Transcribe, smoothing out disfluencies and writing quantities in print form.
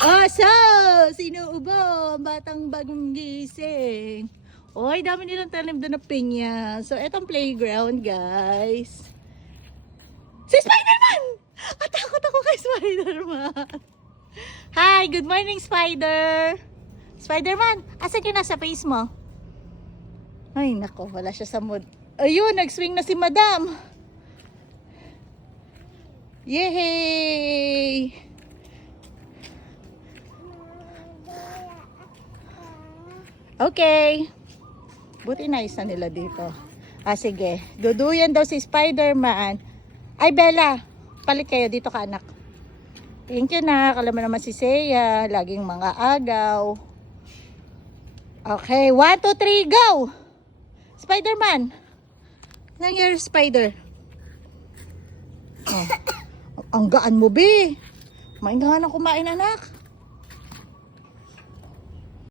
Ah, so, sinuubo ang batang bagong gising. Oy, dami nilang tanim doon na pinya. So, etong playground, guys. Si Spider-Man! Atakot ako kay Spider-Man. Hi, good morning, Spider. Spider-Man, asan yung nasa face mo? Ay, nako, wala siya sa mood. Ayun, nag-swing na si Madam. Yay! Okay. Buti na isa nila dito. Ah, sige. Duduyan daw si Spider-Man. Ay, Bella. Palit kayo. Dito ka, anak. Thank you, nak. Alam mo naman si Seiya. Laging mga agaw. Okay. 1, 2, 3, go! Spider-Man. Lang your spider. Oh. Ang gaan mo, be. Kumain ka nga ng kumain, anak.